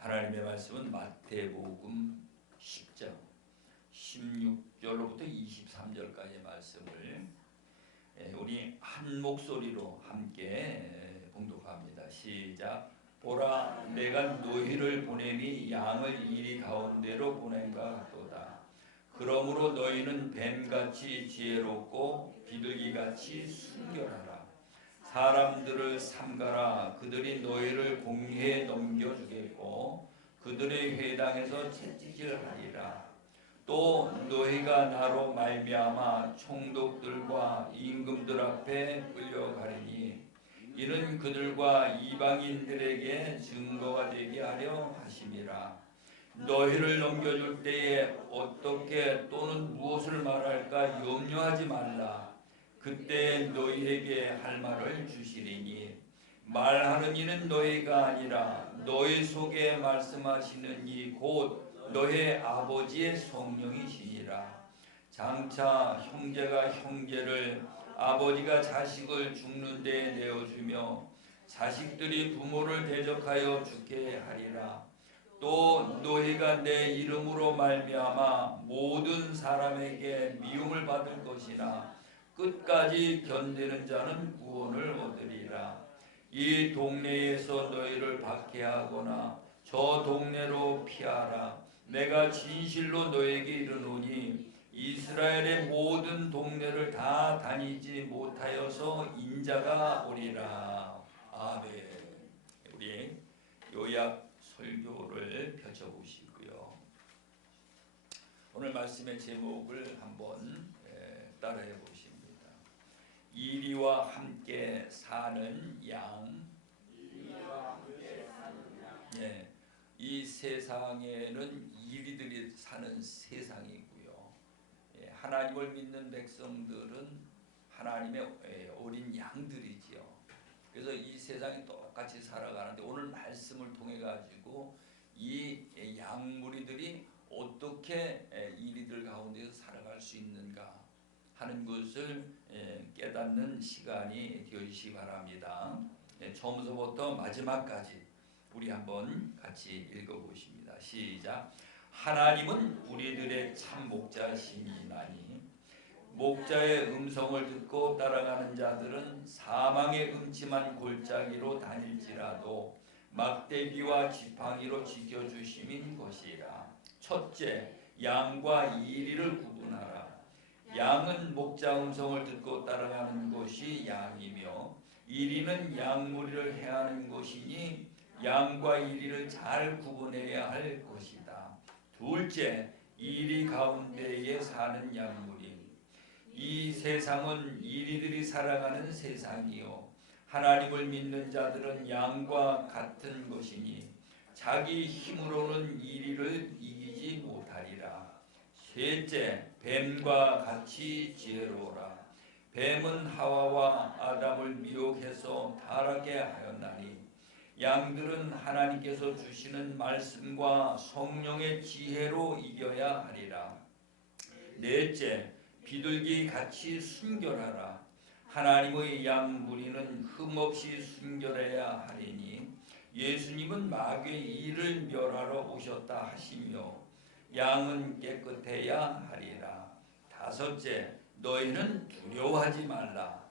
하나님의 말씀은 마태복음 10장 16절로부터 23절까지의 말씀을 우리 한 목소리로 함께 봉독합니다. 시작. 보라, 내가 너희를 보내니 양을 이리 가운데로 보낸가 같도다. 그러므로 너희는 뱀같이 지혜롭고 비둘기같이 순결하라. 사람들을 삼가라. 그들이 너희를 공회에 넘겨주겠고 그들의 회당에서 채찍질하리라. 또 너희가 나로 말미암아 총독들과 임금들 앞에 끌려가리니 이는 그들과 이방인들에게 증거가 되게 하려 하심이라. 너희를 넘겨줄 때에 어떻게 또는 무엇을 말할까 염려하지 말라. 그때 너희에게 할 말을 주시리니 말하는 이는 너희가 아니라 너희 속에 말씀하시는 이 곧 너희 아버지의 성령이시니라. 장차 형제가 형제를 아버지가 자식을 죽는 데에 내어주며 자식들이 부모를 대적하여 죽게 하리라. 또 너희가 내 이름으로 말미암아 모든 사람에게 미움을 받을 것이나 끝까지 견디는 자는 구원을 얻으리라. 이 동네에서 너희를 박해하거나 저 동네로 피하라. 내가 진실로 너에게 이르노니 이스라엘의 모든 동네를 다 다니지 못하여서 인자가 오리라. 아멘. 우리 요약 설교를 펼쳐보시고요. 오늘 말씀의 제목을 한번 따라해 보십니다. 이리와 함께 사는 양. 이 세상에는 이리들이 사는 세상이고요. 하나님을 믿는 백성들은 하나님의 어린 양들이지요. 그래서 이 세상이 똑같이 살아가는데 오늘 말씀을 통해 가지고 이 양무리들이 어떻게 이리들 가운데서 살아갈 수 있는가 하는 것을 깨닫는 시간이 되시기 바랍니다. 처음부터 마지막까지 우리 한번 같이 읽어보십니다. 시작. 하나님은 우리들의 참 목자시니나니 목자의 음성을 듣고 따라가는 자들은 사망의 음침한 골짜기로 다닐지라도 막대기와 지팡이로 지켜주심인 것이라. 첫째, 양과 이리를 구분하라. 양은 목자 음성을 듣고 따라가는 것이 양이며 이리는 양무리를 해하는 것이니 양과 이리를 잘 구분해야 할 것이다. 둘째, 이리 가운데에 사는 양무리. 이 세상은 이리들이 살아가는 세상이요 하나님을 믿는 자들은 양과 같은 것이니 자기 힘으로는 이리를 이기지 못하리라. 셋째, 뱀과 같이 지혜로우라. 뱀은 하와와 아담을 미혹해서 타락하게 하였나니 양들은 하나님께서 주시는 말씀과 성령의 지혜로 이겨야 하리라. 넷째, 비둘기 같이 순결하라. 하나님의 양 무리는 흠없이 순결해야 하리니 예수님은 마귀의 일을 멸하러 오셨다 하시며 양은 깨끗해야 하리라. 다섯째, 너희는 두려워하지 말라.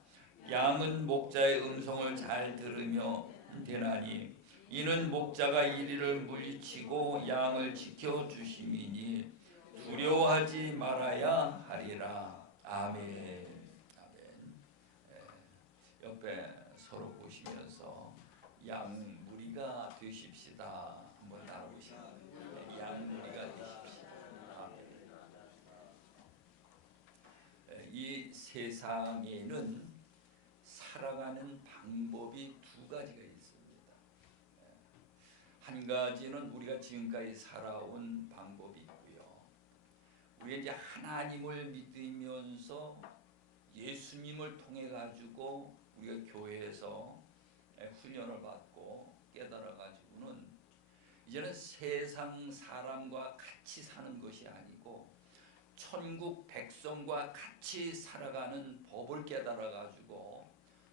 양은 목자의 음성을 잘 들으며 되나니 이는 목자가 이리를 물리치고 양을 지켜주심이니 두려워하지 말아야 하리라. 아멘. 아멘. 옆에 서로 보시면서 양무리가 되십시다. 한번 나누시면 양무리가 되십시다. 아멘. 이 세상에는 살아가는 방법이 두 가지가 있습니다. 한 가지는 우리가 지금까지 살아온 방법이 있고요. 우리가 이제 하나님을 믿으면서 예수님을 통해 가지고 우리가 교회에서 훈련을 받고 깨달아 가지고는 이제는 세상 사람과 같이 사는 것이 아니고 천국 백성과 같이 살아가는 법을 깨달아 가지고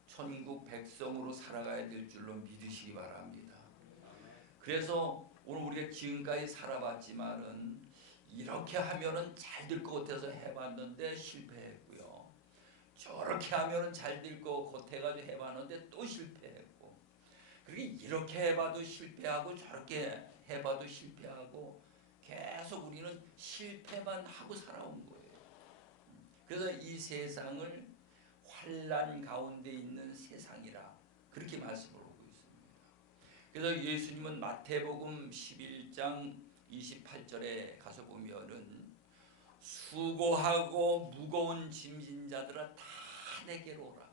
천국 백성으로 살아가야 될 줄로 믿으시기 바랍니다. 그래서 오늘 우리가 지금까지 살아봤지만은 이렇게 하면은 잘 될 것 같아서 해봤는데 실패했고요. 저렇게 하면은 잘 될 것 같아가지고 해봤는데 또 실패했고, 그리고 이렇게 해봐도 실패하고 저렇게 해봐도 실패하고 계속 우리는 실패만 하고 살아온 거예요. 그래서 이 세상을 환난 가운데 있는 세상이라 그렇게 말씀을 하고 있습니다. 그래서 예수님은 마태복음 11장 28절에 가서 보면은 수고하고 무거운 짐진 자들아 다 내게로 오라.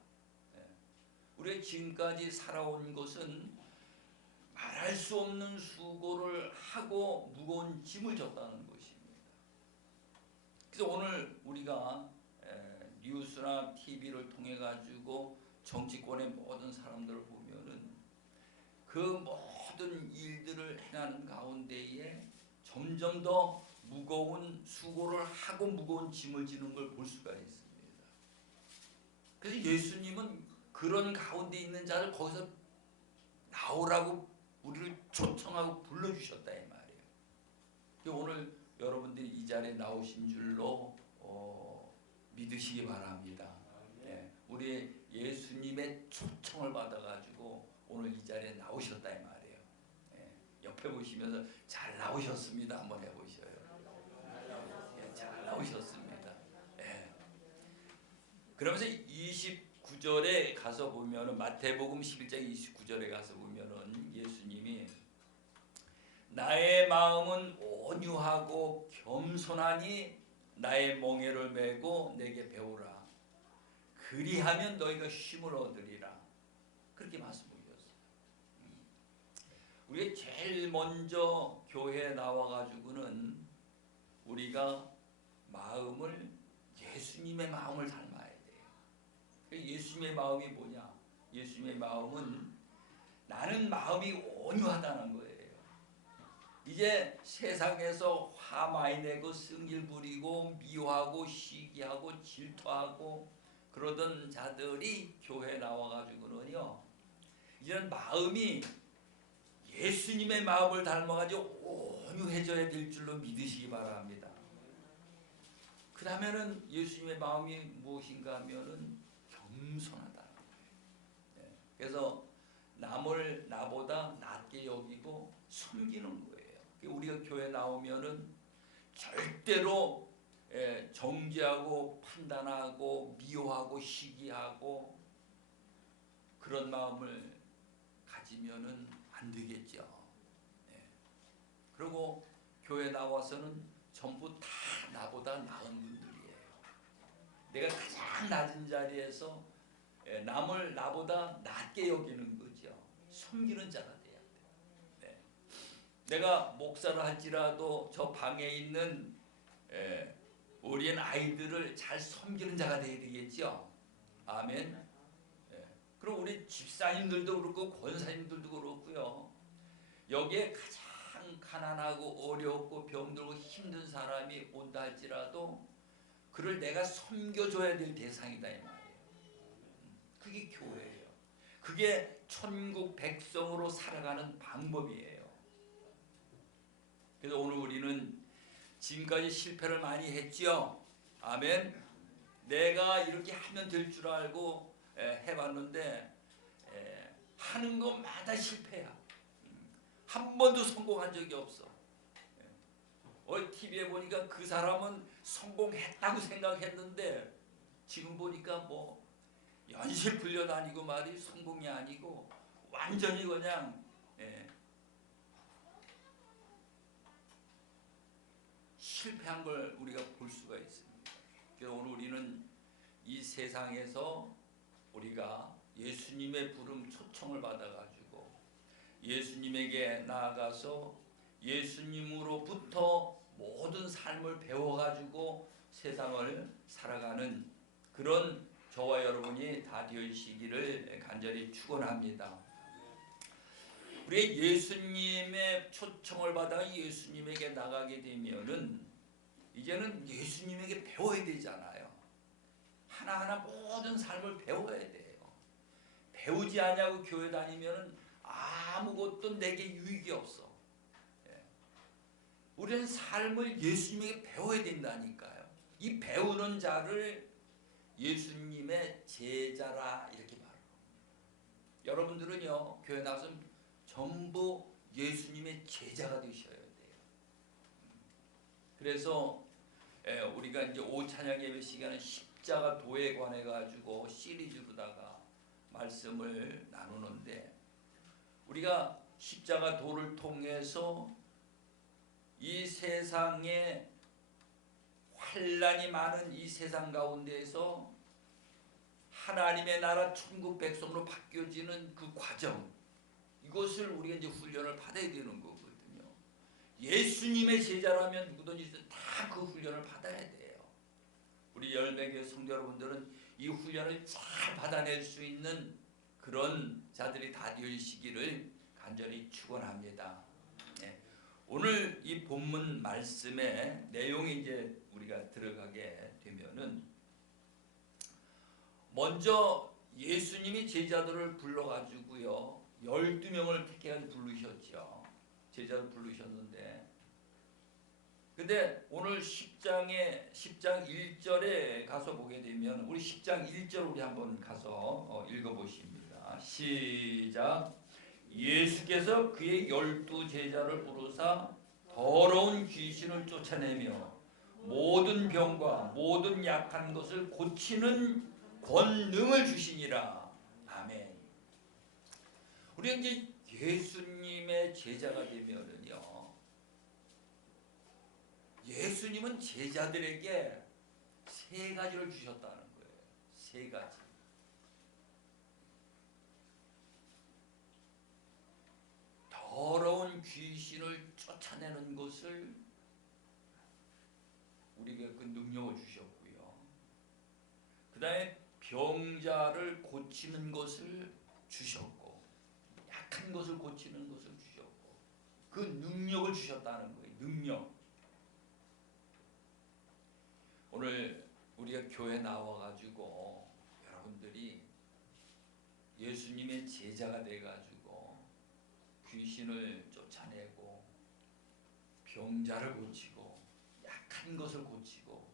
우리가 지금까지 살아온 것은 말할 수 없는 수고를 하고 무거운 짐을 졌다는 것입니다. 그래서 오늘 우리가 뉴스나 TV를 통해 가지고 정치권의 모든 사람들을 보면은 그 모든 일들을 행하는 가운데에 점점 더 무거운 수고를 하고 무거운 짐을 지는 걸 볼 수가 있습니다. 그래서 예수님은 그런 가운데 있는 자를 거기서 나오라고 우리를 초청하고 불러주셨다 이 말이에요. 오늘 여러분들이 이 자리에 나오신 줄로 믿으시기 바랍니다. 우리 예수님의 초청을 받아가지고 오늘 이 자리에 나오셨다 이 말이에요. 옆에 보시면서 잘 나오셨습니다 한번 해보셔요. 잘 나오셨습니다. 그러면서 29절에 가서 보면은 마태복음 11장 29절에 가서 보면은 예수님이 나의 마음은 온유하고 겸손하니 나의 멍에를 메고 내게 배우라. 그리하면 너희가 쉼을 얻으리라. 그렇게 말씀드렸어요. 우리가 제일 먼저 교회에 나와가지고는 우리가 마음을 예수님의 마음을 닮아야 돼요. 예수님의 마음이 뭐냐? 예수님의 마음은 나는 마음이 온유하다는 거예요. 이제 세상에서 화 많이 내고 승질 부리고 미워하고 시기하고 질투하고 그러던 자들이 교회에 나와가지고는요, 이제는 마음이 예수님의 마음을 닮아가지고 온유해져야 될 줄로 믿으시기 바랍니다. 그 다음에는 예수님의 마음이 무엇인가 하면은 겸손하다는 거예요. 그래서 남을 나보다 낮게 여기고 섬기는 거예요. 우리가 교회 나오면은 절대로 정죄하고 판단하고 미워하고 시기하고 그런 마음을 가지면은 안 되겠죠. 그리고 교회 나와서는 전부 다 나보다 나은 분들이에요. 내가 가장 낮은 자리에서 남을 나보다 낮게 여기는 거죠. 섬기는 자가 돼야 돼요. 내가 목사를 할지라도 저 방에 있는 어린 아이들을 잘 섬기는 자가 되어야 되겠죠. 아멘. 그럼 우리 집사님들도 그렇고 권사님들도 그렇고요. 여기에 가장 가난하고 어렵고 병들고 힘든 사람이 온다 할지라도 그를 내가 섬겨줘야 될 대상이다 이 말이에요. 그게 교회예요. 그게 천국 백성으로 살아가는 방법이에요. 그래서 오늘 우리는 지금까지 실패를 많이 했죠. 아멘. 내가 이렇게 하면 될 줄 알고 해봤는데 하는 것마다 실패야. 한 번도 성공한 적이 없어. TV에 보니까 그 사람은 성공했다고 생각했는데 지금 보니까 뭐 연실 불려다니고 말이 성공이 아니고 완전히 그냥 실패한 걸 우리가 볼 수가 있습니다. 그래서 오늘 우리는 이 세상에서 우리가 예수님의 부름 초청을 받아가지고 예수님에게 나아가서 예수님으로부터 모든 삶을 배워가지고 세상을 살아가는 그런 저와 여러분이 다 되시기를 간절히 축원합니다. 우리 예수님의 초청을 받아 예수님에게 나가게 되면은 이제는 예수님에게 배워야 되잖아요. 하나하나 모든 삶을 배워야 돼요. 배우지 않냐고 교회 다니면은 아무것도 내게 유익이 없어. 우리는 삶을 예수님에게 배워야 된다니까요. 이 배우는 자를 예수님의 제자라 이렇게 말합니다. 여러분들은요, 교회 나와서 전부 예수님의 제자가 되셔야 돼요. 그래서 우리가 이제 오찬양 예배 시간에 십자가 도에 관해 가지고 시리즈로다가 말씀을 나누는데, 우리가 십자가 도를 통해서 이 세상에 환난이 많은 이 세상 가운데에서 하나님의 나라 천국 백성으로 바뀌어지는 그 과정, 이것을 우리가 이제 훈련을 받아야 되는 거거든요. 예수님의 제자라면 누구든지 다 그 훈련을 받아야 돼요. 우리 열매교회 성도 여러분들은 이 훈련을 잘 받아낼 수 있는 그런 자들이 다 되시기를 간절히 축원합니다. 네. 오늘 이 본문 말씀의 내용이 이제 우리가 들어가게 되면은, 먼저 예수님이 제자들을 불러가지고요 12명을 택해가지고 부르셨죠. 제자를 부르셨는데, 근데 오늘 10장 1절에 가서 보게 되면, 우리 10장 1절 우리 한번 가서 읽어보십니다. 시작. 예수께서 그의 12 제자를 부르사 더러운 귀신을 쫓아내며 모든 병과 모든 약한 것을 고치는 권능을 주시니라. 아멘. 우리 이제 예수님의 제자가 되면은요, 예수님은 제자들에게 세 가지를 주셨다는 거예요. 세 가지. 더러운 귀신을 쫓아내는 것을 우리에게 그 능력을 주셨고요. 그 다음에 병자를 고치는 것을 주셨고, 약한 것을 고치는 것을 주셨고, 그 능력을 주셨다는 거예요. 능력. 오늘 우리가 교회 나와가지고 여러분들이 예수님의 제자가 돼가지고 귀신을 쫓아내고 병자를 고치고 약한 것을 고치고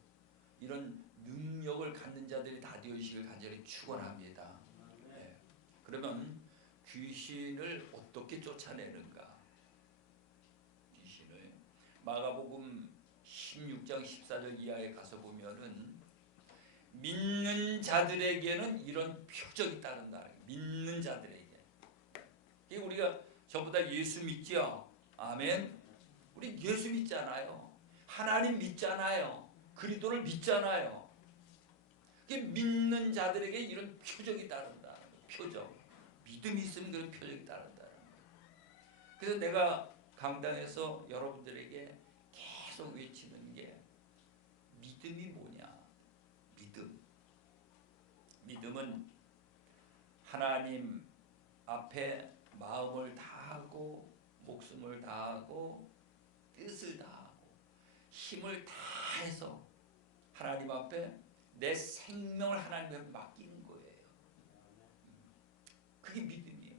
이런 능력을 갖는 자들이 다 되시길 간절히 축원합니다. 네. 그러면 귀신을 어떻게 쫓아내는가? 귀신을 마가복음 16장 14절 이하에 가서 보면은, 믿는 자들에게는 이런 표적이 따른다. 믿는 자들에게. 우리가 전부 다 예수 믿죠? 아멘. 우리 예수 믿잖아요. 하나님 믿잖아요. 그리스도를 믿잖아요. 믿는 자들에게 이런 표적이 따른다. 표적. 믿음이 있으면 그런 표적이 따른다. 그래서 내가 강단에서 여러분들에게 계속 외치는 게, 믿음이 뭐냐? 믿음. 믿음은 하나님 앞에 마음을 다하고 목숨을 다하고 뜻을 다하고 힘을 다해서 하나님 앞에 내 생명을 하나님 앞에 맡기는 거예요. 그게 믿음이에요.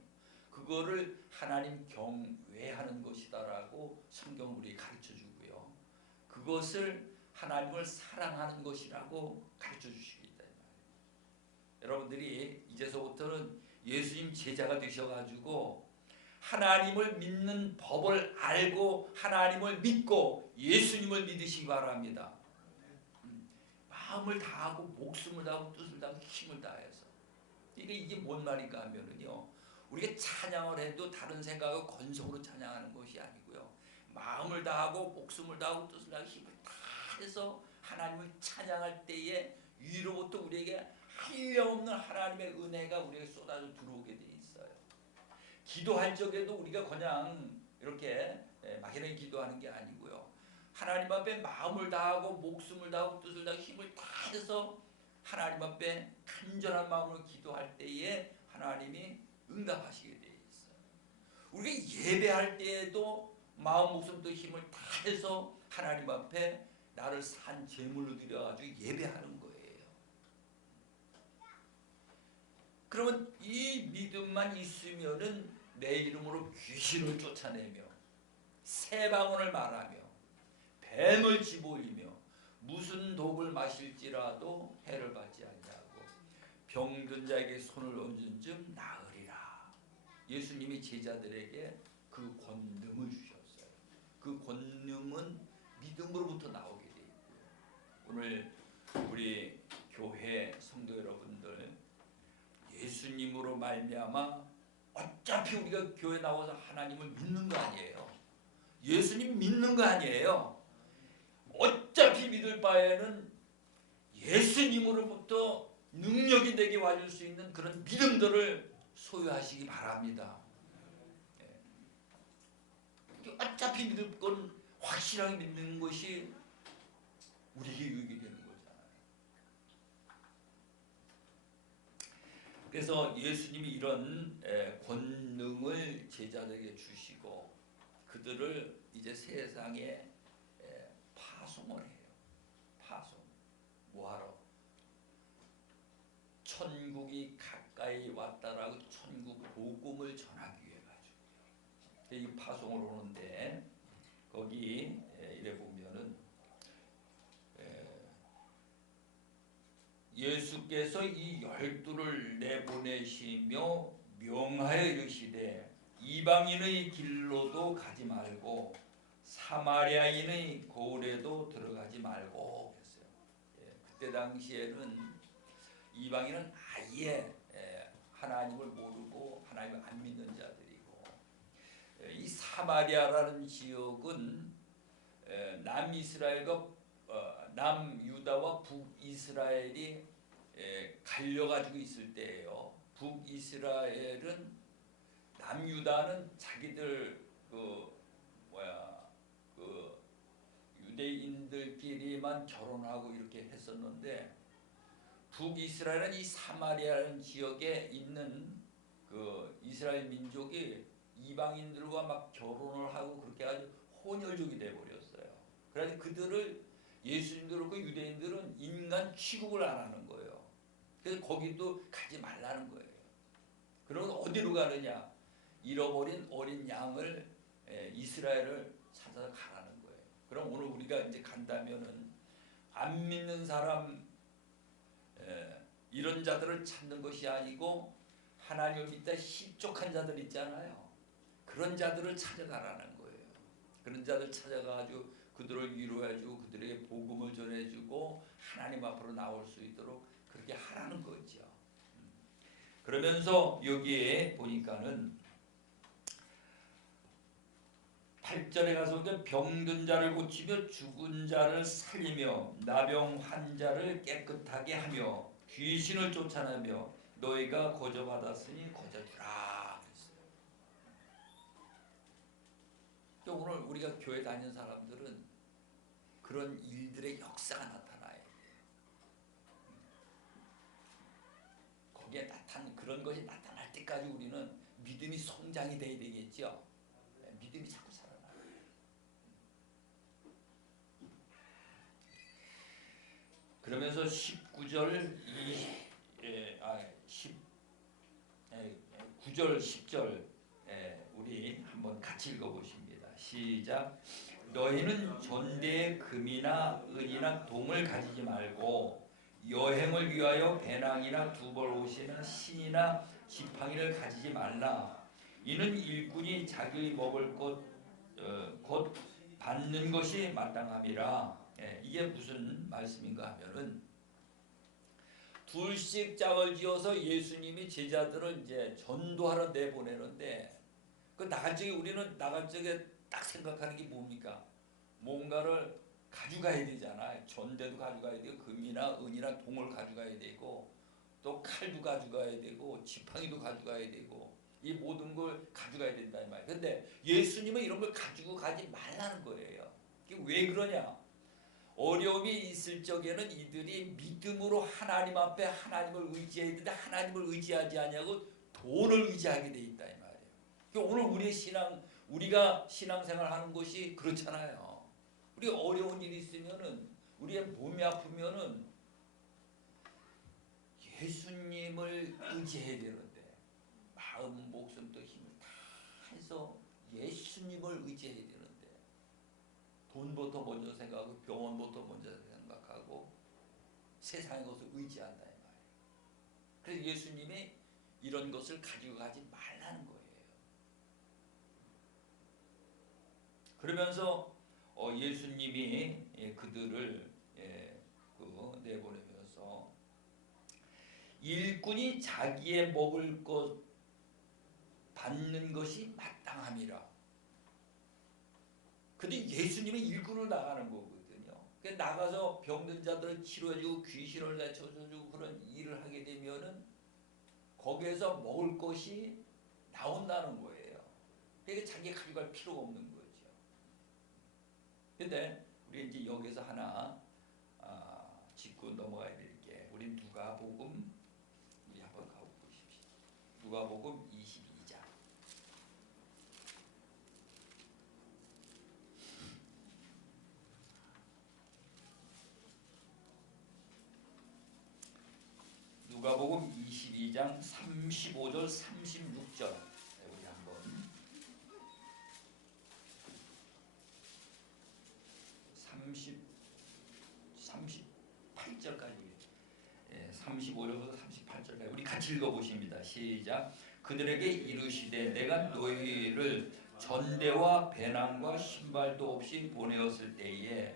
그거를 하나님 경외하는 것이다라고 성경은 우리에게 가르쳐주고요. 그것을 하나님을 사랑하는 것이라고 가르쳐주시기 때문에, 여러분들이 이제서부터는 예수님 제자가 되셔가지고 하나님을 믿는 법을 알고 하나님을 믿고 예수님을 믿으시기 바랍니다. 마음을 다하고 목숨을 다하고 뜻을 다하고 힘을 다해서. 이게 뭔 말인가 하면은요, 우리가 찬양을 해도 다른 생각하고 건성으로 찬양하는 것이 아니고요, 마음을 다하고 목숨을 다하고 뜻을 다하고 힘을 다해서 하나님을 찬양할 때에 위로부터 우리에게 한량없는 하나님의 은혜가 우리에게 쏟아져 들어오게 돼 있어요. 기도할 적에도 우리가 그냥 이렇게 막연하게 기도하는 게 아니고요, 하나님 앞에 마음을 다하고 목숨을 다하고 뜻을 다하고 힘을 다해서 하나님 앞에 간절한 마음으로 기도할 때에 하나님이 응답하시게 돼 있어요. 우리가 예배할 때에도 마음 목숨 또 힘을 다해서 하나님 앞에 나를 산 제물로 드려가지고 예배하는 거예요. 그러면 이 믿음만 있으면은 내 이름으로 귀신을 쫓아내며 새 방언을 말하며 뱀을 집어올리며 무슨 독을 마실지라도 해를 받지 아니하고 병든 자에게 손을 얹은 즉 나으리라. 예수님이 제자들에게 그 권능을 주셨어요. 그 권능은 믿음으로부터 나오게 돼 있고요. 오늘 우리 교회 성도 여러분들, 예수님으로 말미암아 어차피 우리가 교회 나와서 하나님을 믿는 거 아니에요. 예수님 믿는 거 아니에요. 어차피 믿을 바에는 예수님으로부터 능력이 내게 와줄 수 있는 그런 믿음들을 소유하시기 바랍니다. 어차피 믿을 건 확실하게 믿는 것이 우리에게 유익이 되는 거잖아요. 그래서 예수님이 이런 권능을 제자들에게 주시고 그들을 이제 세상에 파송을 해요. 파송. 뭐하러? 천국이 가까이 왔다라고 천국 복음을 전하기 위해 가지고요. 이 파송을 오는데 거기 이래 보면은 예수께서 이 12를 내보내시며 명하여 이르시되 이방인의 길로도 가지 말고 사마리아인의 고을에도 들어가지 말고 그랬어요. 그때 당시에는 이방인은 아예 하나님을 모르고 하나님을 안 믿는 자들이고, 이 사마리아라는 지역은 남이스라엘과 남유다와 북이스라엘이 갈려가지고 있을 때예요. 북이스라엘은 남유다는 자기들 유대인들끼리만 결혼하고 이렇게 했었는데, 북이스라엘은 이 사마리아라는 지역에 있는 그 이스라엘 민족이 이방인들과 막 결혼을 하고 그렇게 아주 혼혈족이 돼 버렸어요. 그래서 그들을 예수님도 그렇고 유대인들은 인간 취급을 안 하는 거예요. 그래서 거기도 가지 말라는 거예요. 그러면 어디로 가느냐? 잃어버린 어린 양을 이스라엘을 찾아서 가라는 거예요. 그럼 오늘 우리가 이제 간다면은 안 믿는 사람 이런 자들을 찾는 것이 아니고 하나님을 믿다 실족한 자들 있잖아요. 그런 자들을 찾아가라는 거예요. 그런 자들 찾아가지고 그들을 위로해주고 그들에게 복음을 전해주고 하나님 앞으로 나올 수 있도록 그렇게 하라는 거죠. 그러면서 여기에 보니까는 8절에 가서 병든 자를 고치며 죽은 자를 살리며 나병 환자를 깨끗하게 하며 귀신을 쫓아내며 너희가 거저받았으니 거저주라. 오늘 우리가 교회 다니는 사람들은 그런 일들의 역사가 나타나요. 거기에 그런 것이 나타날 때까지 우리는 믿음이 성장이 돼야 되겠죠. 믿음이 자꾸 살아나요. 그러면서 19절 9절 10절 우리 한번 같이 읽어보십니다. 시작. 너희는 전대에 금이나 은이나 동을 가지지 말고 여행을 위하여 배낭이나 두벌 옷이나 신이나 지팡이를 가지지 말라. 이는 일꾼이 자기의 먹을 것 곧 받는 것이 마땅함이라. 이게 무슨 말씀인가 하면은 둘씩 짝을 지어서 예수님이 제자들을 이제 전도하러 내보내는데 그 나갈 적에 우리는 나갈 적에 딱 생각하는 게 뭡니까? 뭔가를 가져가야 되잖아요. 전대도 가져가야 되고 금이나 은이나 동을 가져가야 되고 또 칼도 가져가야 되고 지팡이도 가져가야 되고 이 모든 걸 가져가야 된다 이 말이에요. 근데 예수님은 이런 걸 가지고 가지 말라는 거예요. 이게 왜 그러냐? 어려움이 있을 적에는 이들이 믿음으로 하나님 앞에 하나님을 의지해야 되는데 하나님을 의지하지 않냐고 돈을 의지하게 돼 있다 이 말이에요. 그러니까 오늘 우리가 신앙생활 하는 것이 그렇잖아요. 우리 어려운 일이 있으면은 우리의 몸이 아프면은 예수님을 의지해야 되는데 마음, 목숨 또 힘을 다 해서 예수님을 의지해야 되는데 돈부터 먼저 생각하고 병원부터 먼저 생각하고 세상의 것을 의지한다 이 말이에요. 그래서 예수님이 이런 것을 가지고 가지 말라는 거예요. 그러면서 예수님이 그들을 내보내면서 일꾼이 자기의 먹을 것 받는 것이 마땅함이라. 근데 예수님이 일꾼으로 나가는 거거든요. 그러니까 나가서 병든 자들을 치료해주고 귀신을 내쳐주고 그런 일을 하게 되면은 거기에서 먹을 것이 나온다는 거예요. 그러니까 자기가 가져갈 필요가 없는 거죠. 근데 우리 이제 여기서 하나 짚고 넘어가야 될 게, 우리 누가복음 우리 한번 가보십시오. 누가복음 22장. 누가복음 22장 35절 36절 우리 한번 38절까지 35절부터 38절까지 우리 같이 읽어보십니다. 시작. 그들에게 이르시되 내가 너희를 전대와 배낭과 신발도 없이 보내었을 때에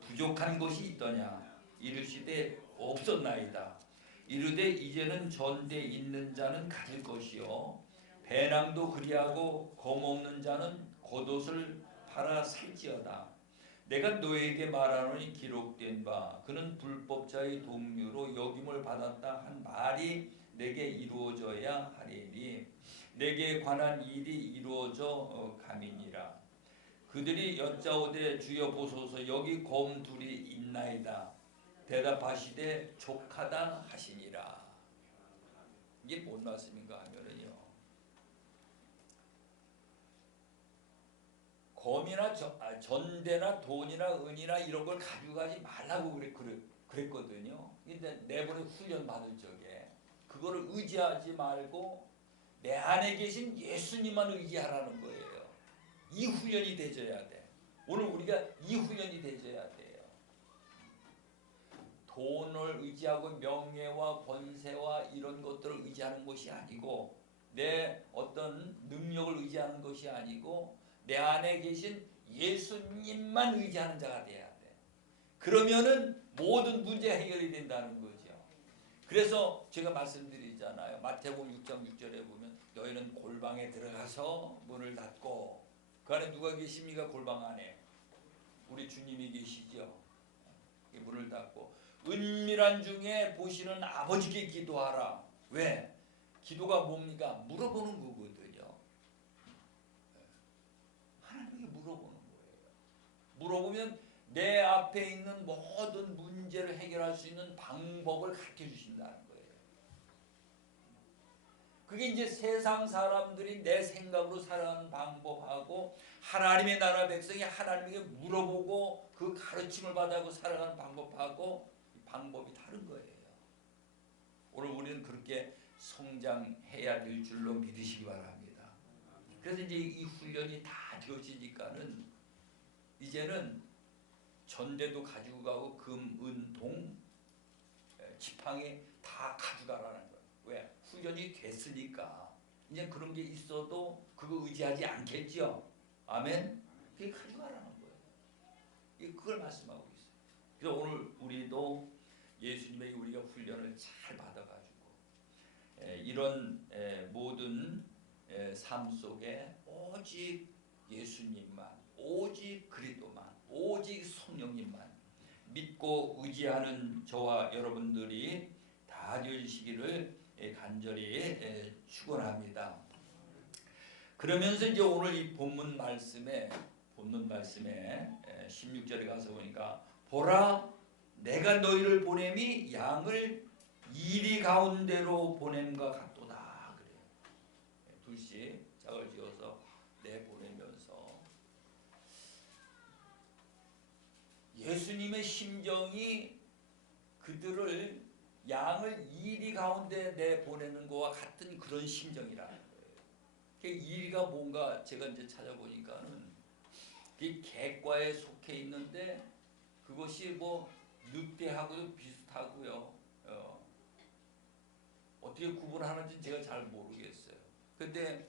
부족한 것이 있더냐. 이르시되 없었나이다. 이르되 이제는 전대 있는 자는 가질 것이요 배낭도 그리하고 검없는 자는 겉옷을 팔아 살지어다. 내가 너에게 말하노니 기록된 바 그는 불법자의 동류로 여김을 받았다 한 말이 내게 이루어져야 하리니 내게 관한 일이 이루어져 감이니라. 그들이 여짜오되 주여 보소서 여기 검 둘이 있나이다. 대답하시되 족하다 하시니라. 이게 뭔 말씀인가 하면은요, 검이나 전대나 돈이나 은이나 이런 걸 가지고 가지 말라고 그랬거든요. 근데 내보내 훈련 받을 적에 그거를 의지하지 말고 내 안에 계신 예수님만 의지하라는 거예요. 이 훈련이 되져야 돼. 오늘 우리가 이 훈련이 되져야 돼요. 돈을 의지하고 명예와 권세와 이런 것들을 의지하는 것이 아니고, 내 어떤 능력을 의지하는 것이 아니고 내 안에 계신 예수님만 의지하는 자가 돼야 돼. 그러면은 모든 문제 해결이 된다는 거죠. 그래서 제가 말씀드리잖아요. 마태복음 6장 6절에 보면 너희는 골방에 들어가서 문을 닫고, 그 안에 누가 계십니까? 골방 안에 우리 주님이 계시죠. 문을 닫고 은밀한 중에 보시는 아버지께 기도하라. 왜? 기도가 뭡니까? 물어보는 거거든요. 하나님께 물어보는 거예요. 물어보면 내 앞에 있는 모든 문제를 해결할 수 있는 방법을 가르쳐 주신다는 거예요. 그게 이제 세상 사람들이 내 생각으로 살아가는 방법하고 하나님의 나라 백성이 하나님에게 물어보고 그 가르침을 받아고 살아가는 방법하고 방법이 다른 거예요. 오늘 우리는 그렇게 성장해야 될 줄로 믿으시기 바랍니다. 그래서 이제 이 훈련이 다 되어지니까는 이제는 전대도 가지고 가고 금, 은, 동, 지팡이 다 가져가라는 거예요. 왜? 훈련이 됐으니까 이제 그런 게 있어도 그거 의지하지 않겠죠. 아멘. 그게 가져가라는 거예요. 그걸 말씀하고 있어요. 그래서 오늘 우리도 예수님에게 우리가 훈련을 잘 받아가지고 이런 모든 삶 속에 오직 예수님만, 오직 그리스도만, 오직 성령님만 믿고 의지하는 저와 여러분들이 다 되시기를 간절히 축원합니다. 그러면서 이제 오늘 이 본문 말씀에 16절에 가서 보니까 보라 내가 너희를 보냄이 양을 이리 가운데로 보냄과 같도다 그래요. 둘씩 짝을 지어서 내보내면서 예수님의 심정이 그들을 양을 이리 가운데 내보내는 것과 같은 그런 심정이라는 거예요. 이리가 뭔가 제가 이제 찾아보니까는 그 객과에 속해 있는데 그것이 뭐 늑대하고도 비슷하고요. 어떻게 구분하는지 제가 잘 모르겠어요. 근데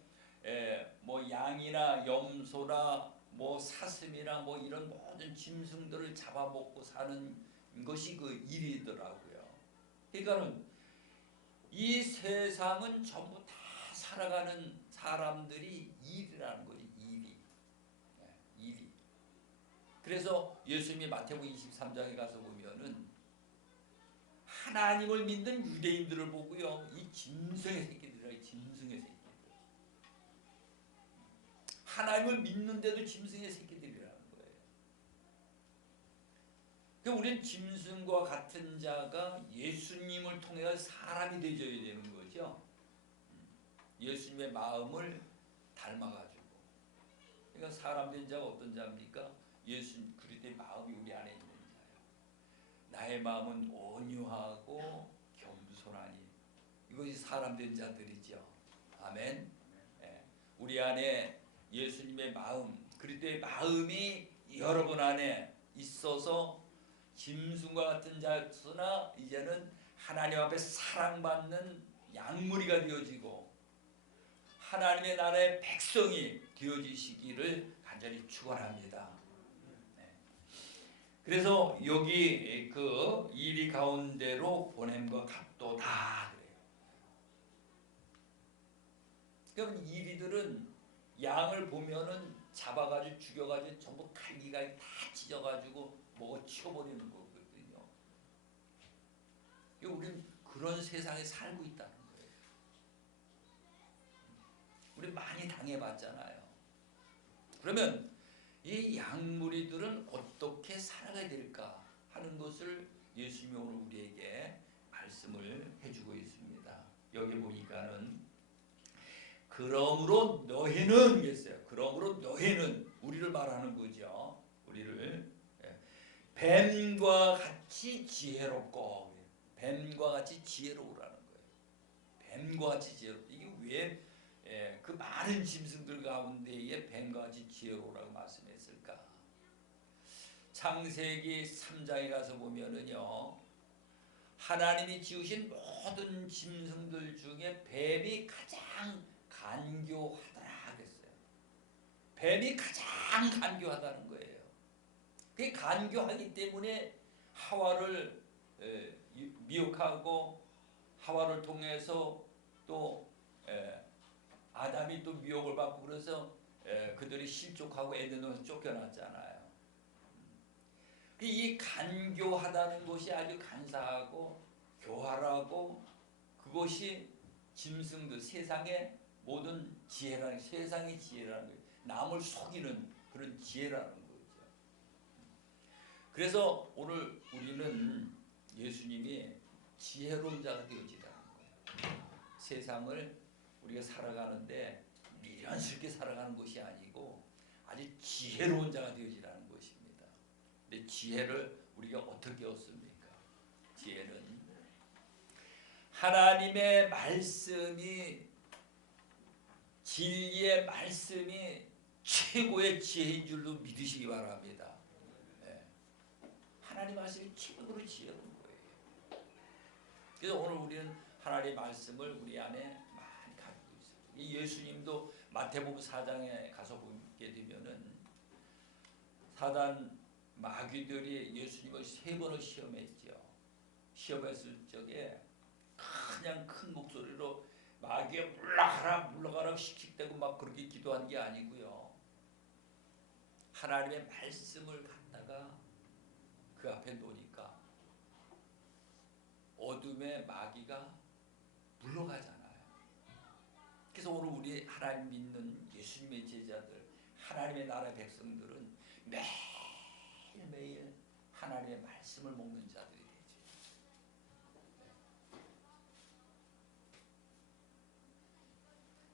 뭐 양이나 염소나 뭐 사슴이나 뭐 이런 모든 짐승들을 잡아먹고 사는 것이 그 일이더라고요. 그러니까는 이 세상은 전부 다 살아가는 사람들이 일이라는 거지. 일이. 그래서 예수님이 마태복음 23장에 가서 보면은 하나님을 믿는 유대인들을 보고요, 이 짐승의 새끼들이라, 짐승의 새끼들. 하나님을 믿는데도 짐승의 새끼들이라는 거예요. 그러니까 우리는 짐승과 같은 자가 예수님을 통해 사람이 되어야 되는 거죠. 예수님의 마음을 닮아가지고. 그러니까 사람 된 자가 어떤 자입니까? 예수 그리스도의 마음이 우리 안에 있는 자예요. 나의 마음은 온유하고 겸손하니. 이것이 사람 된 자들이죠. 아멘. 우리 안에 예수님의 마음, 그리스도의 마음이 여러분 안에 있어서 짐승과 같은 자였으나 이제는 하나님 앞에 사랑받는 양무리가 되어지고 하나님의 나라의 백성이 되어지시기를 간절히 축원합니다. 그래서 여기 그 이리 가운데로 보냄과 같도다 그래요. 그러면 이리들은 양을 보면은 잡아가지고 죽여가지고 전부 갈기가 다 찢어가지고 먹어 치워버리는 거거든요. 우리는 그런 세상에 살고 있다는 거예요. 우리 많이 당해봤잖아요. 그러면 이 양무리들은 어떻게 살아가야 될까 하는 것을 예수님이 오늘 우리에게 말씀을 해주고 있습니다. 여기 보니까는 그러므로 너희는 했어요. 그러므로 너희는 우리를 말하는 거죠. 우리를 뱀과 같이 지혜롭고, 뱀과 같이 지혜로우라는 거예요. 뱀과 같이 지혜롭고, 이게 왜 그 많은 짐승들 가운데에 뱀과 같이 지혜로우라고 말씀했을까? 창세기 3장에 가서 보면은요, 하나님이 지으신 모든 짐승들 중에 뱀이 가장 간교하더라 그랬어요. 뱀이 가장 간교하다는 거예요. 그게 간교하기 때문에 하와를 미혹하고 하와를 통해서 또 아담이 또 미혹을 받고 그래서 그들이 실족하고 에덴에서 쫓겨났잖아요. 이 간교하다는 것이 아주 간사하고 교활하고 그것이 짐승들 세상의 모든 지혜라는, 세상의 지혜라는 거예요. 남을 속이는 그런 지혜라는 거죠. 그래서 오늘 우리는 예수님이 지혜로운 자가 되어지라는 거예요. 세상을 우리가 살아가는데 미련스럽게 살아가는 것이 아니고 아주 지혜로운 자가 되어지라는 것입니다. 근데 지혜를 우리가 어떻게 얻습니까? 지혜는 하나님의 말씀이, 진리의 말씀이 최고의 지혜인 줄로 믿으시기 바랍니다. 하나님 말씀이 최고로 지혜로운 거예요. 그래서 오늘 우리는 하나님의 말씀을 우리 안에 많이 가지고 있어요. 예수님도 마태복음 4장에 가서 보게 되면은 사단 마귀들이 예수님을 3번을 시험했죠. 시험했을 적에 그냥 큰 목소리로 마귀야 물러가라 물러가라 시키고 막 그렇게 기도한 게 아니고요. 하나님의 말씀을 갖다가 그 앞에 놓으니까 어둠의 마귀가 물러가잖아요. 그래서 오늘 우리 하나님 믿는 예수님의 제자들, 하나님의 나라의 백성들은 매일매일 하나님의 말씀을 먹는 자들이 되죠.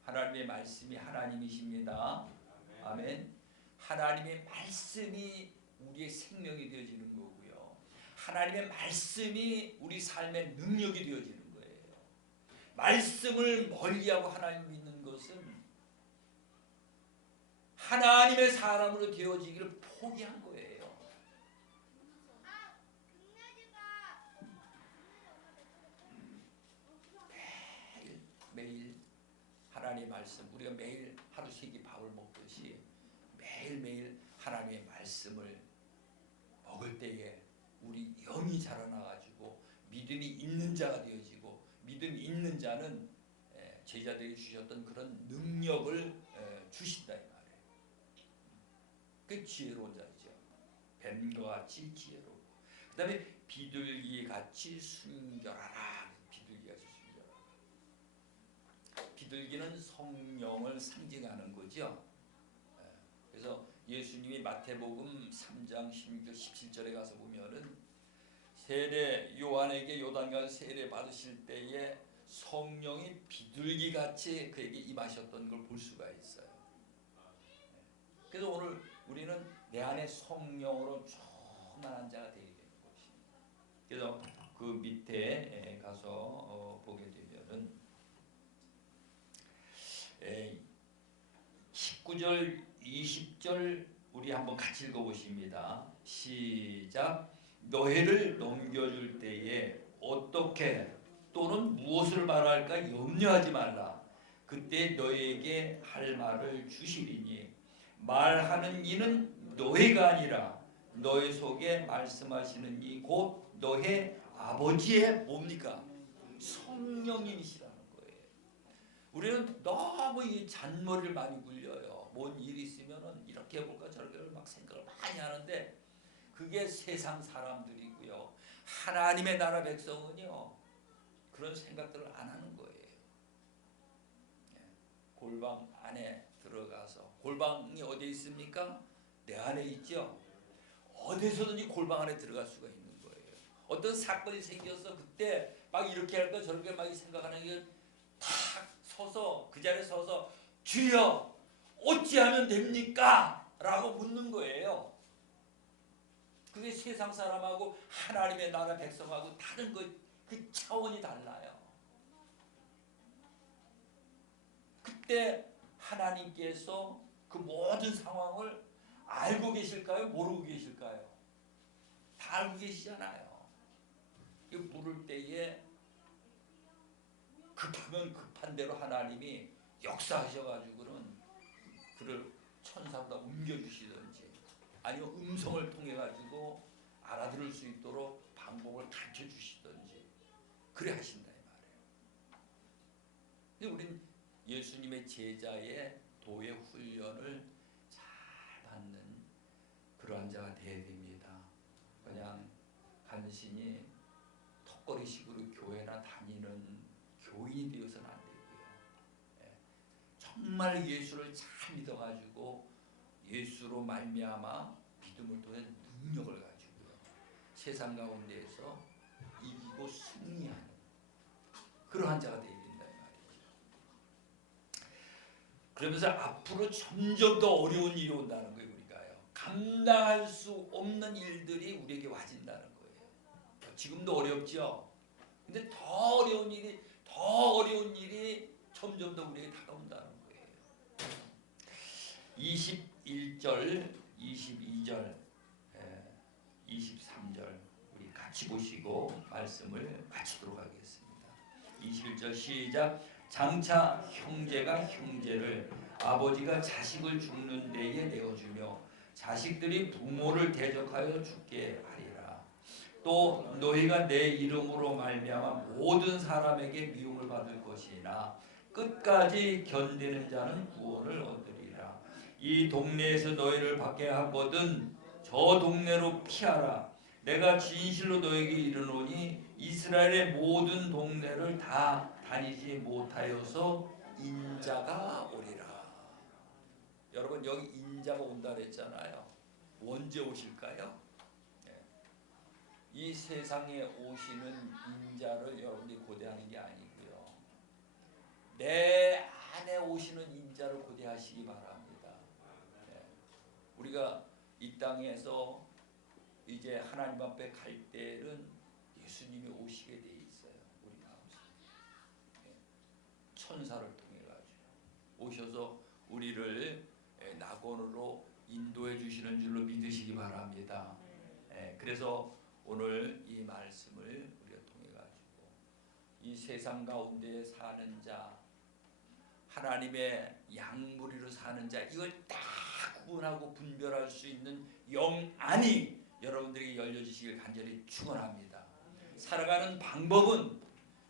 하나님의 말씀이 하나님이십니다. 아멘. 하나님의 말씀이 우리의 생명이 되어지는 거고요. 하나님의 말씀이 우리 삶의 능력이 되어지는 거예요. 말씀을 멀리하고 하나님 믿는 것은 하나님의 사람으로 되어지기를 포기한 거예요. 매일 하나님의 말씀, 우리가 매일 하루 3끼 밥을 먹듯이 매일매일 하나님의 말씀을 먹을 때에 우리 영이 자라나가지고 믿음이 있는 자가 되어지고, 믿음이 있는 자는 제자들이 주셨던 그런 능력을 주신다 이 말이에요. 그 지혜로운 자이죠. 뱀과 같이 지혜로워. 그 다음에 비둘기같이 순결하라. 비둘기같이 순결하라. 비둘기는 성령을 상징하는 거죠. 그래서 예수님이 마태복음 3장 16절 17절에 가서 보면은 세례 요한에게 요단강 세례 받으실 때에 성령이 비둘기같이 그에게 임하셨던 걸 볼 수가 있어요. 그래서 오늘 우리는 내 안에 성령으로 충만한 자가 되게 되는 것입니다. 그래서 그 밑에 가서 보게 되면은 19절 20절 우리 한번 같이 읽어보십니다. 시작. 너희를 넘겨줄 때에 어떻게 또는 무엇을 말할까 염려하지 말라. 그때 너희에게 할 말을 주시리니 말하는 이는 너희가 아니라 너희 속에 말씀하시는 이 곧 너희 아버지의 뭡니까? 성령님이시라는 거예요. 우리는 너무 이 잔머리를 많이 굴려요. 뭔 일이 있으면은 이렇게 해볼까 저렇게 막 생각을 많이 하는데 그게 세상 사람들이고요. 하나님의 나라 백성은요 그런 생각들을 안 하는 거예요. 골방 안에 들어가서, 골방이 어디에 있습니까? 내 안에 있죠. 어디서든지 골방 안에 들어갈 수가 있는 거예요. 어떤 사건이 생겨서 그때 막 이렇게 할까 저렇게 막 생각하는 게 탁 서서 그 자리에 서서 주여 어찌하면 됩니까? 라고 묻는 거예요. 그게 세상 사람하고 하나님의 나라 백성하고 다른 그 차원이 달라요. 그때 하나님께서 그 모든 상황을 알고 계실까요? 모르고 계실까요? 다 알고 계시잖아요. 물을 때에 급하면 급한 대로 하나님이 역사하셔가지고는 그를 천사보다 옮겨주시든지 아니면 음성을 통해 가지고 알아들을 수 있도록 방법을 가르쳐 주시든지 그래 하신다 이 말이에요. 근데 우린 예수님의 제자의 도의 훈련을 잘 받는 그러한 자가 되어야 됩니다. 그냥 간신히 턱걸이식으로 교회나 다니는 교인이 되어서는 안 되고요. 정말 예수를 잘 믿어가지고 예수로 말미암아 믿음을 통해 능력을 가지고요. 세상 가운데에서 이기고 승리하는 그러한 자가 되어야 된다 이 말이죠. 그러면서 앞으로 점점 더 어려운 일이 온다는 거예요. 우리가요. 감당할 수 없는 일들이 우리에게 와진다는 거예요. 지금도 어렵죠. 근데 더 어려운 일이 점점 더 우리에게 다가온다는 거예요. 21절, 22절, 23절 우리 같이 보시고 말씀을 마치도록 하겠습니다. 21절 시작. 장차 형제가 형제를, 아버지가 자식을 죽는 데에 내어주며 자식들이 부모를 대적하여 죽게 하리라. 또 너희가 내 이름으로 말미암아 모든 사람에게 미움을 받을 것이나 끝까지 견디는 자는 구원을 얻으리라. 이 동네에서 너희를 밖에 하거든 저 동네로 피하라. 내가 진실로 너에게 이르노니 이스라엘의 모든 동네를 다 다니지 못하여서 인자가 오리라. 여러분 여기 인자가 온다 그랬잖아요. 언제 오실까요? 이 세상에 오시는 인자를 여러분들이 고대하는 게 아니고요. 내 안에 오시는 인자를 고대하시기 바랍니다. 우리가 이 땅에서 이제 하나님 앞에 갈 때는 예수님이 오시게 돼 있어요. 우리 가운데 천사를 통해 가지고 오셔서 우리를 낙원으로 인도해 주시는 줄로 믿으시기 바랍니다. 그래서 오늘 이 말씀을 우리가 통해 가지고 이 세상 가운데 사는 자, 하나님의 양무리로 사는 자, 이걸 딱 구분하고 분별할 수 있는 영안이 여러분들에게 열려지시길 간절히 축원합니다. 살아가는 방법은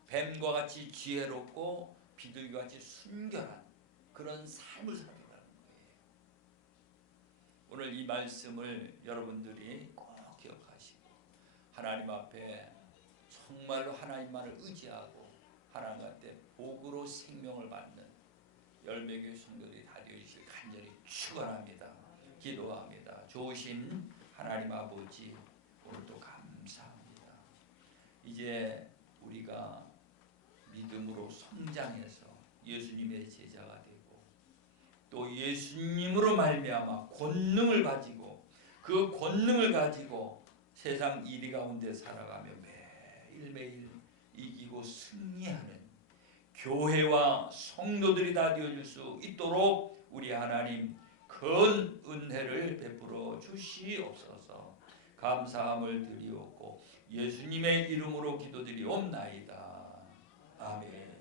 뱀과 같이 지혜롭고 비둘기와 같이 순결한 그런 삶을 살아가는 거예요. 오늘 이 말씀을 여러분들이 꼭 기억하시고 하나님 앞에 정말로 하나님만을 의지하고 하나님 앞에 복으로 생명을 받는 열매교회 성도들이 다 되어주시길 간절히 축원합니다. 기도합니다. 좋으신 하나님 아버지, 오늘도 감사합니다. 이제 우리가 믿음으로 성장해서 예수님의 제자가 되고 또 예수님으로 말미암아 권능을 가지고 그 권능을 가지고 세상 이리 가운데 살아가며 매일매일 이기고 승리하는 교회와 성도들이 다 되어줄 수 있도록 우리 하나님 큰 은혜를 베풀어 주시옵소서. 감사함을 드리옵고 예수님의 이름으로 기도드리옵나이다. 아멘.